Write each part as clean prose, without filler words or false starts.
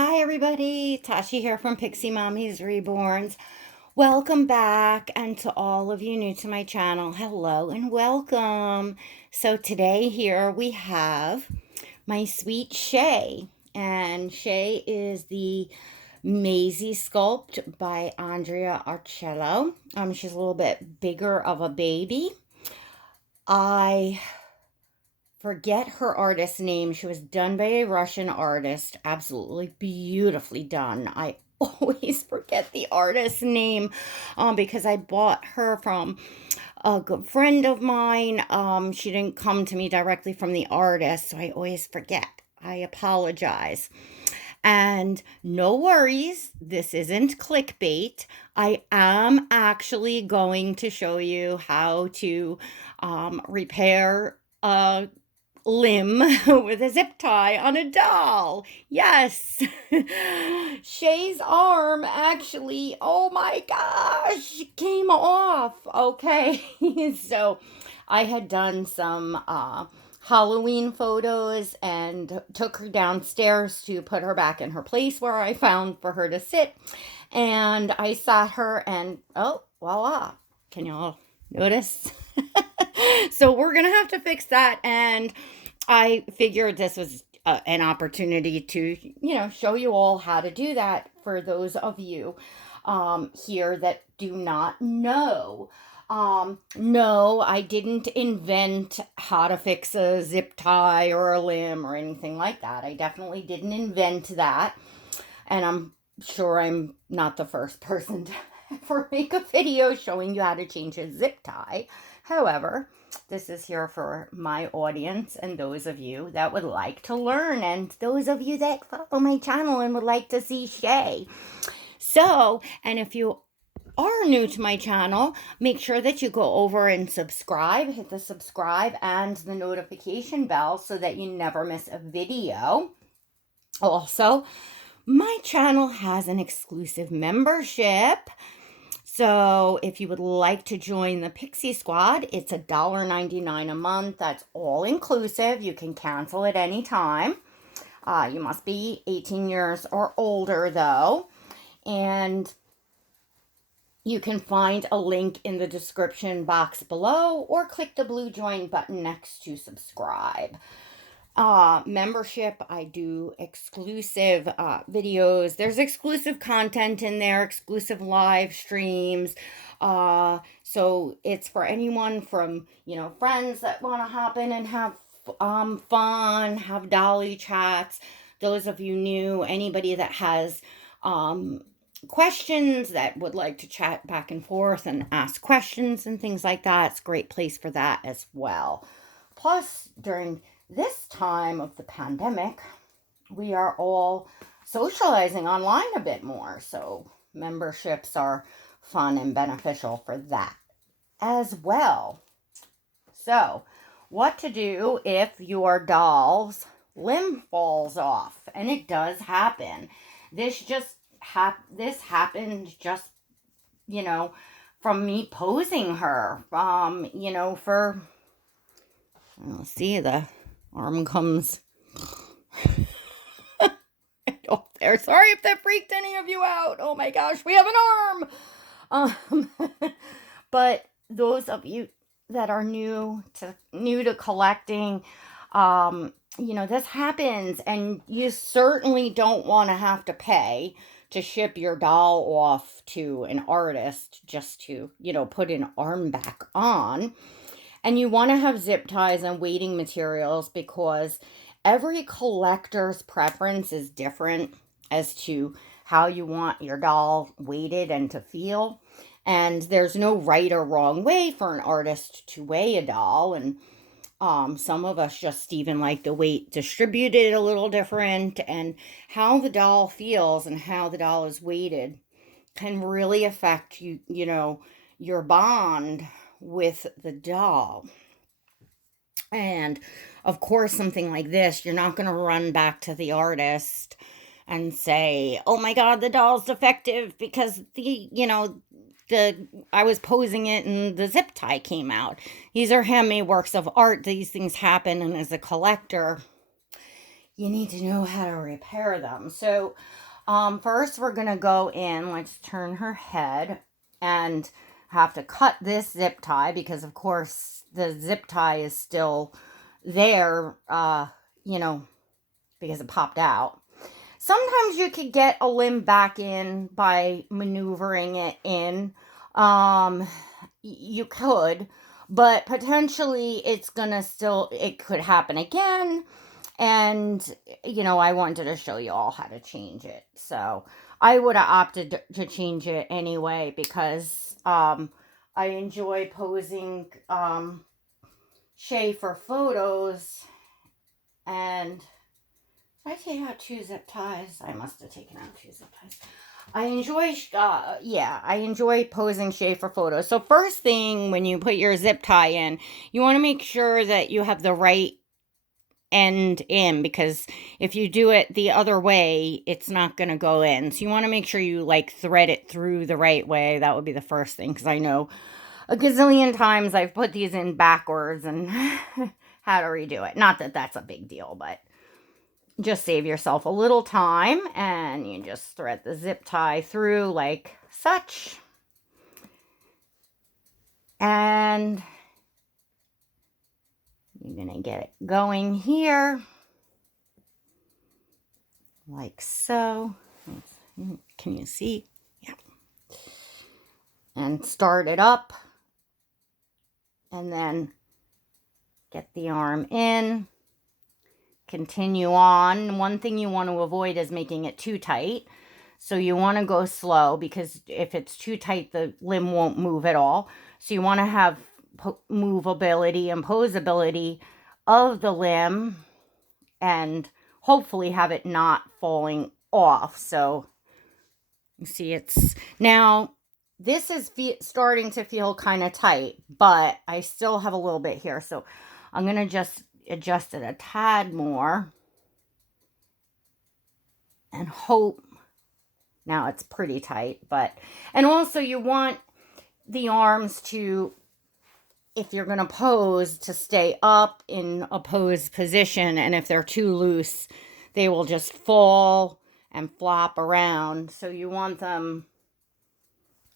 Hi everybody, Tashi here from Pixie Mommy's Reborns. Welcome back, and to all of you new to my channel, hello and welcome. So today here we have my sweet Shae, and Shae is the Maizie sculpt by Andrea Arcello. She's a little bit bigger of a baby. I forget her artist name. She was done by a Russian artist. Absolutely beautifully done. I always forget the artist's name because I bought her from a good friend of mine. She didn't come to me directly from the artist, so I always forget. I apologize. And no worries, this isn't clickbait. I am actually going to show you how to repair a limb with a zip tie on a doll. Yes. Shay's arm actually, oh my gosh, came off. Okay. So I had done some Halloween photos and took her downstairs to put her back in her place where I found for her to sit. And I sat her and oh, voila. Can y'all notice? So we're going to have to fix that. And I figured this was an opportunity to, show you all how to do that for those of you here that do not know. No, I didn't invent how to fix a zip tie or a limb or anything like that. I definitely didn't invent that. And I'm sure I'm not the first person to ever make a video showing you how to change a zip tie. However, this is here for my audience and those of you that would like to learn and those of you that follow my channel and would like to see Shae. So, and if you are new to my channel, make sure that you go over and subscribe, hit the subscribe and the notification bell so that you never miss a video. Also, my channel has an exclusive membership. So if you would like to join the Pixie Squad, it's $1.99 a month. That's all inclusive. You can cancel at any time. You must be 18 years or older, though. And you can find a link in the description box below or click the blue join button next to subscribe. Membership, I do exclusive videos. There's exclusive content in there, exclusive live streams. So it's for anyone from, friends that want to hop in and have fun, have dolly chats. Those of you new, anybody that has questions that would like to chat back and forth and ask questions and things like that, it's a great place for that as well. Plus, during this time of the pandemic, we are all socializing online a bit more, so memberships are fun and beneficial for that as well. So, what to do if your doll's limb falls off? And it does happen. This happened just, from me posing her, for, see, the arm comes oh there. Sorry if that freaked any of you out. Oh my gosh, we have an arm. But those of you that are new to collecting, this happens, and you certainly don't want to have to pay to ship your doll off to an artist just to, put an arm back on. And you want to have zip ties and weighting materials because every collector's preference is different as to how you want your doll weighted and to feel. And there's no right or wrong way for an artist to weigh a doll. And some of us just even like the weight distributed a little different. And how the doll feels and how the doll is weighted can really affect your bond with the doll. And of course, something like this, you're not going to run back to the artist and say, oh my God, the doll's defective because I was posing it and the zip tie came out. These are handmade works of art. These things happen. And as a collector, you need to know how to repair them. So first we're going to go in, let's turn her head, and have to cut this zip tie because of course the zip tie is still there, you know, because it popped out. Sometimes you could get a limb back in by maneuvering it in. You could, but potentially it's gonna still, it could happen again. And, you know, I wanted to show you all how to change it. So I would have opted to change it anyway because I enjoy posing Shae for photos. And did I take out 2 zip ties? I must have taken out 2 zip ties. I enjoy posing Shae for photos. So first thing, when you put your zip tie in, you want to make sure that you have the right end in, because if you do it the other way, it's not going to go in. So you want to make sure you like thread it through the right way. That would be the first thing, because I know a gazillion times I've put these in backwards and how to redo it. Not that that's a big deal, but just save yourself a little time, and you just thread the zip tie through like such. And you're going to get it going here like so. Can you see? Yeah. And start it up, and then get the arm in. Continue on. One thing you want to avoid is making it too tight. So you want to go slow, because if it's too tight, the limb won't move at all. So you want to have movability and posability of the limb, and hopefully have it not falling off. So you see, it's now, this is starting to feel kind of tight, but I still have a little bit here. So I'm going to just adjust it a tad more and hope. Now it's pretty tight, but, and also you want the arms to, if you're going to pose, to stay up in a posed position. And if they're too loose, they will just fall and flop around. So you want them,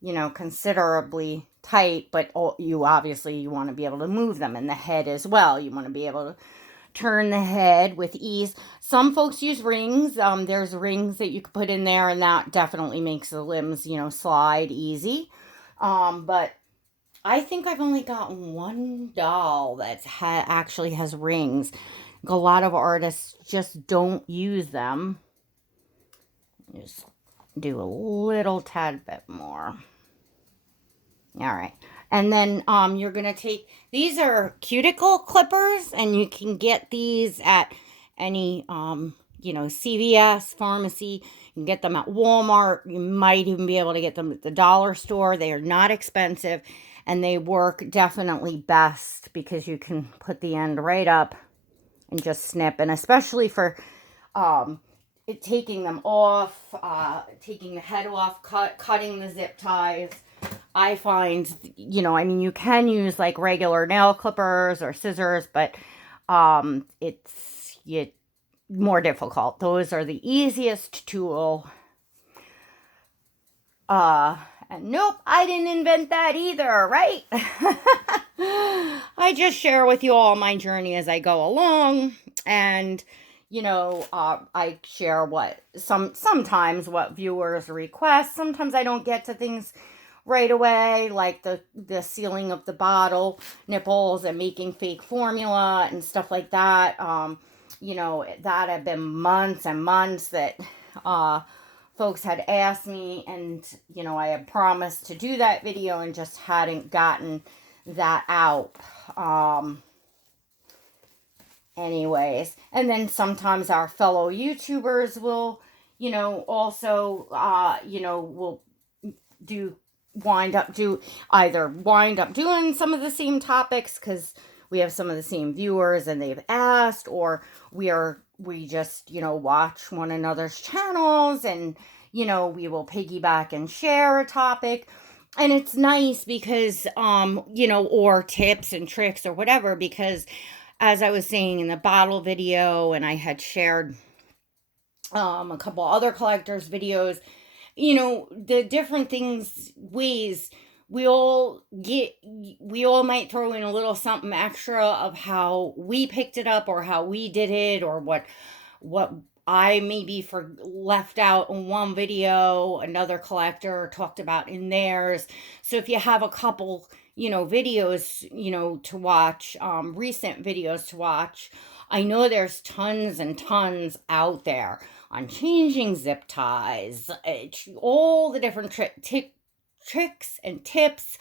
you know, considerably tight, but you want to be able to move them, and the head as well. You want to be able to turn the head with ease. Some folks use rings. There's rings that you could put in there, and that definitely makes the limbs, you know, slide easy. But I think I've only got one doll that actually has rings. A lot of artists just don't use them. Just do a little tad bit more. All right. And then you're going to take, these are cuticle clippers, and you can get these at any, you know, CVS, pharmacy. You can get them at Walmart. You might even be able to get them at the dollar store. They are not expensive, and they work definitely best because you can put the end right up and just snip. And especially for taking them off, taking the head off, cutting the zip ties, I find, you know, I mean, you can use like regular nail clippers or scissors, but it's more difficult. Those are the easiest tool. And nope, I didn't invent that either, right? I just share with you all my journey as I go along, and you know, I share what sometimes what viewers request. Sometimes I don't get to things right away, like the sealing of the bottle nipples and making fake formula and stuff like that. You know, that have been months and months that folks had asked me, and you know, I had promised to do that video and just hadn't gotten that out. Anyways, and then sometimes our fellow YouTubers will, you know, also you know, will wind up doing some of the same topics because we have some of the same viewers and they've asked, or we just, you know, watch one another's channels, and you know, we will piggyback and share a topic. And it's nice because you know, or tips and tricks or whatever, because as I was saying in the bottle video, and I had shared a couple other collectors videos, the different things, ways we all might throw in a little something extra of how we picked it up or how we did it, or what I maybe for left out in one video, another collector talked about in theirs. So if you have a couple, videos, to watch, recent videos to watch, I know there's tons and tons out there on changing zip ties, all the different tricks and tips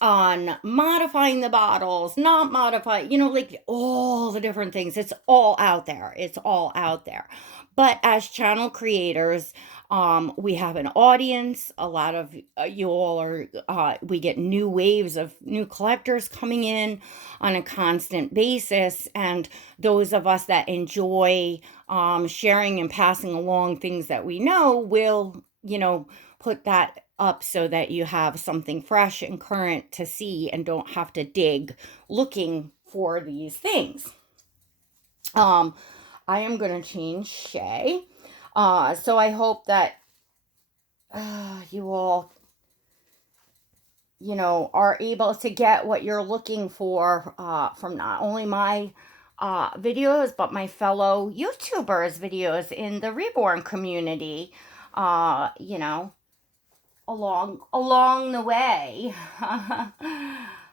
on modifying the bottles, not modify, like all the different things. It's all out there. It's all out there. But as channel creators, we have an audience. A lot of you all are, we get new waves of new collectors coming in on a constant basis. And those of us that enjoy sharing and passing along things that we know will, put that up so that you have something fresh and current to see and don't have to dig looking for these things. I am going to change Shae. So I hope that you all, are able to get what you're looking for from not only my videos, but my fellow YouTubers' videos in the reborn community. Along the way.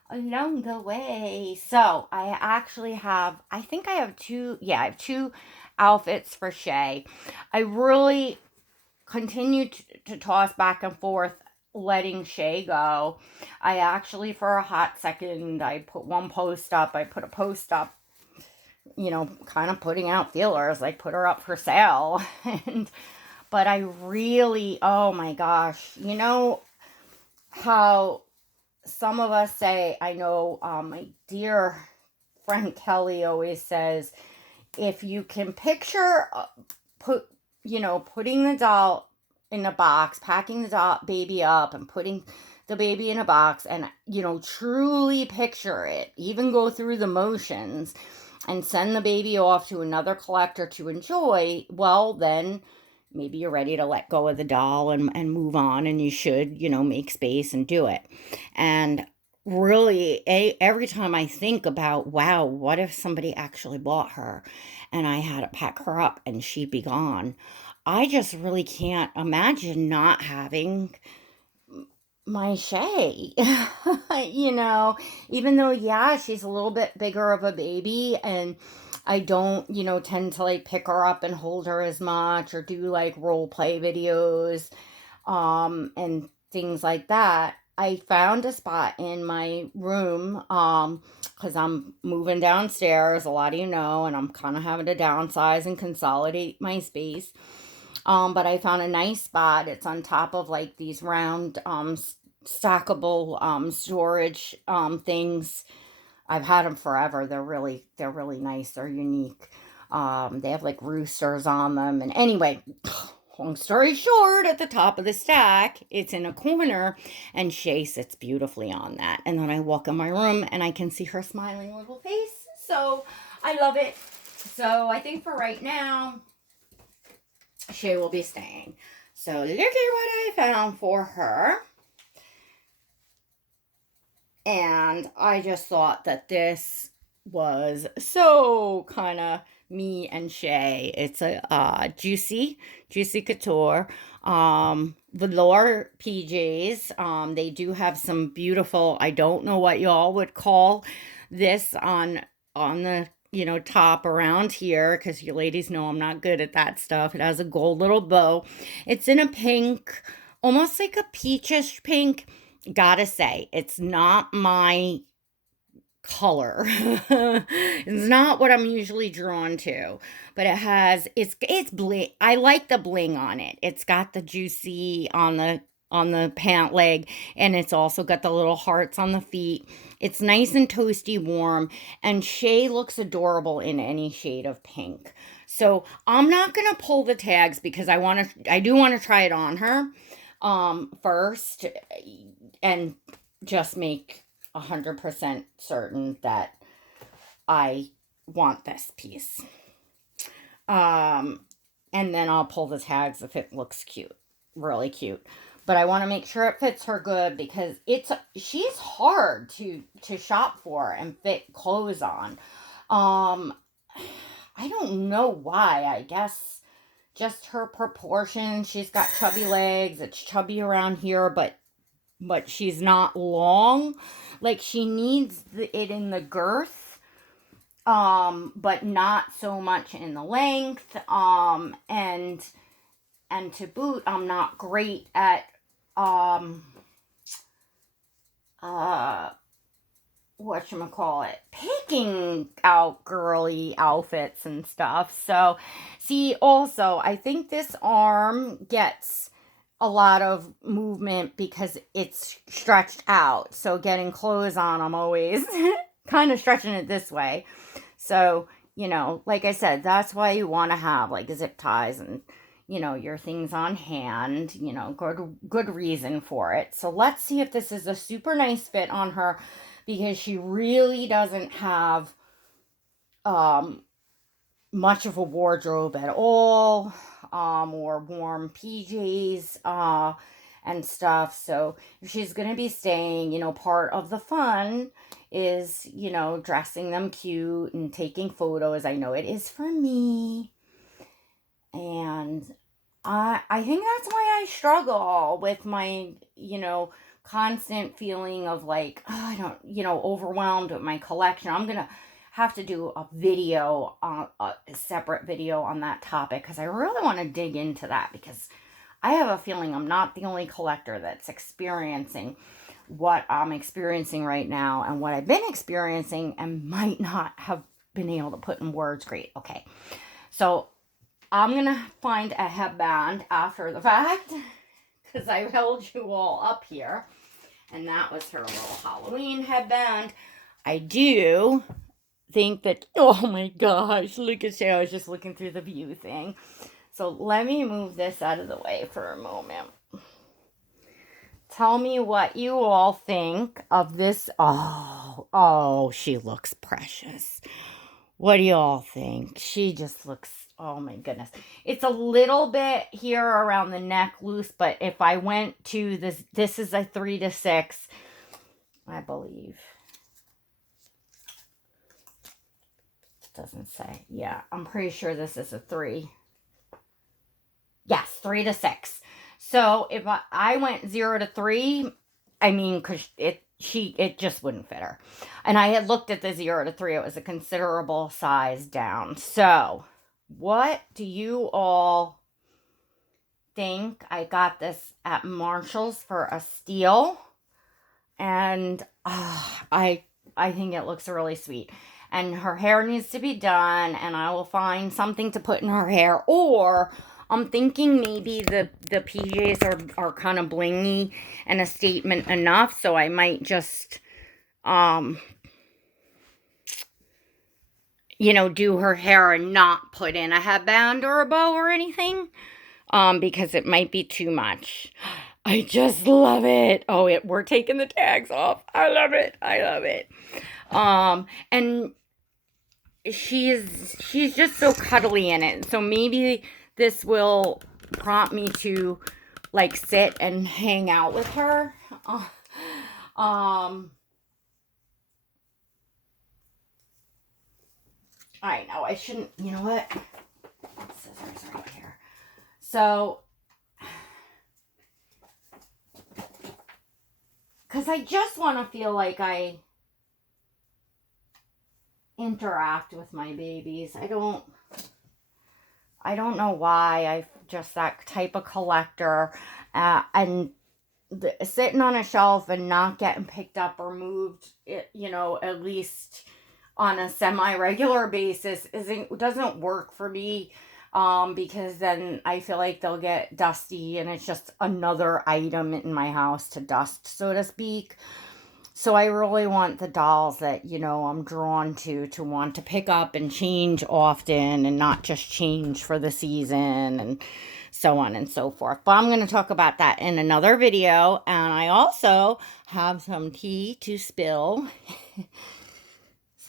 Along the way. So I actually have, I think I have I have two outfits for Shae. I really continue to toss back and forth letting Shae go. I actually, for a hot second, I put one post up. I put a post up, kind of putting out feelers, like put her up for sale. But I really, oh my gosh, how some of us say, I know my dear friend Kelly always says, if you can picture putting the doll in a box, packing the baby up and putting the baby in a box, and truly picture it, even go through the motions and send the baby off to another collector to enjoy, well, then maybe you're ready to let go of the doll and move on, and you should, make space and do it. And really, every time I think about, wow, what if somebody actually bought her and I had to pack her up and she'd be gone? I just really can't imagine not having my Shae. Even though, yeah, she's a little bit bigger of a baby, and I don't, tend to like pick her up and hold her as much or do like role play videos and things like that. I found a spot in my room because I'm moving downstairs, a lot of and I'm kind of having to downsize and consolidate my space. But I found a nice spot. It's on top of like these round stackable storage things. I've had them forever. They're really nice. They're unique. They have like roosters on them. And anyway, long story short, at the top of the stack, it's in a corner, and Shae sits beautifully on that. And then I walk in my room and I can see her smiling little face. So I love it. So I think for right now, Shae will be staying. So look at what I found for her. And I just thought that this was so kind of me and Shae. It's a Juicy Couture velour PJs. They do have some beautiful, I don't know what y'all would call this on the top around here, because you ladies know I'm not good at that stuff. It has a gold little bow. It's in a pink, almost like a peachish pink. Gotta say, it's not my color. It's not what I'm usually drawn to, but it's bling. I like the bling on it. It's got the juicy on the pant leg, and it's also got the little hearts on the feet. It's nice and toasty warm, and Shae looks adorable in any shade of pink. So I'm not gonna pull the tags because I do want to try it on her first and just make 100% certain that I want this piece. And then I'll pull the tags if it looks cute, really cute. But I want to make sure it fits her good because she's hard to shop for and fit clothes on. I don't know why. I guess just her proportion. She's got chubby legs. It's chubby around here, but she's not long. Like she needs it in the girth, but not so much in the length. And to boot, I'm not great at whatchamacallit, picking out girly outfits and stuff. So, see, also, I think this arm gets a lot of movement because it's stretched out. So, getting clothes on, I'm always kind of stretching it this way. So, you know, like I said, that's why you want to have like zip ties and, you know, your things on hand, you know, good reason for it. So let's see if this is a super nice fit on her because she really doesn't have much of a wardrobe at all, or warm PJs and stuff. So if she's going to be staying, you know, part of the fun is, you know, dressing them cute and taking photos. I know it is for me. And I think that's why I struggle with my, you know, constant feeling of like, oh, I don't, you know, overwhelmed with my collection. I'm going to have to do a video, a separate video on that topic because I really want to dig into that because I have a feeling I'm not the only collector that's experiencing what I'm experiencing right now and what I've been experiencing and might not have been able to put in words great. Okay, so I'm going to find a headband after the fact because I held you all up here. And that was her little Halloween headband. I do think that, oh my gosh, look at Shae. I was just looking through the view thing. So let me move this out of the way for a moment. Tell me what you all think of this. Oh, she looks precious. What do you all think? She just looks, oh my goodness. It's a little bit here around the neck loose, but if I went to this is a 3 to 6, I believe. It doesn't say. Yeah, I'm pretty sure this is a 3. Yes, 3 to 6. So if I went 0 to 3, I mean, because it just wouldn't fit her. And I had looked at the 0 to 3. It was a considerable size down. So what do you all think? I got this at Marshall's for a steal. And I think it looks really sweet. And her hair needs to be done. And I will find something to put in her hair. Or I'm thinking maybe the PJs are kind of blingy and a statement enough. So I might just, you know, do her hair and not put in a headband or a bow or anything. Because it might be too much. I just love it. Oh, we're taking the tags off. I love it. I love it. And she's just so cuddly in it. So maybe this will prompt me to like sit and hang out with her. I know I shouldn't, you know what? Scissors right here. So, because I just want to feel like I interact with my babies. I don't know why. I'm just that type of collector. And sitting on a shelf and not getting picked up or moved, you know, at least on a semi-regular basis doesn't work for me. Because then I feel like they'll get dusty and it's just another item in my house to dust, so to speak. So I really want the dolls that, you know, I'm drawn to want to pick up and change often and not just change for the season and so on and so forth. But I'm going to talk about that in another video. And I also have some tea to spill.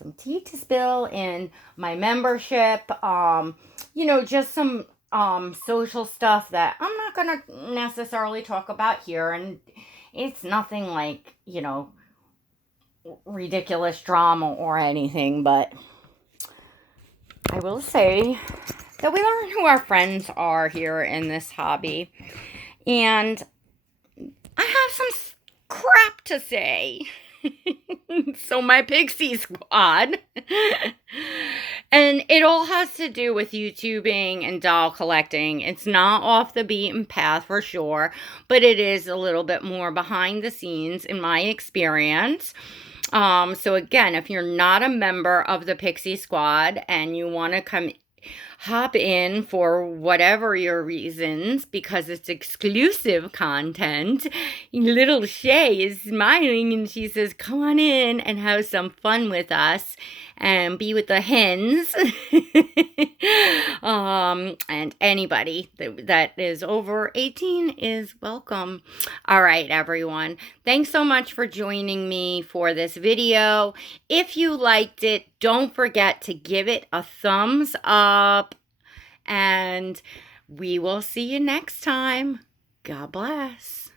some tea to spill in my membership. Just some social stuff that I'm not going to necessarily talk about here. And it's nothing like, ridiculous drama or anything, but I will say that we learn who our friends are here in this hobby. And I have some crap to say. So my pixie squad. And it all has to do with YouTubing and doll collecting. It's not off the beaten path for sure, but it is a little bit more behind the scenes in my experience. So again, if you're not a member of the Pixie Squad and you want to hop in for whatever your reasons, because it's exclusive content, little Shae is smiling and she says, come on in and have some fun with us and be with the hens. And anybody that is over 18 is welcome. All right, everyone. Thanks so much for joining me for this video. If you liked it, don't forget to give it a thumbs up. And we will see you next time. God bless.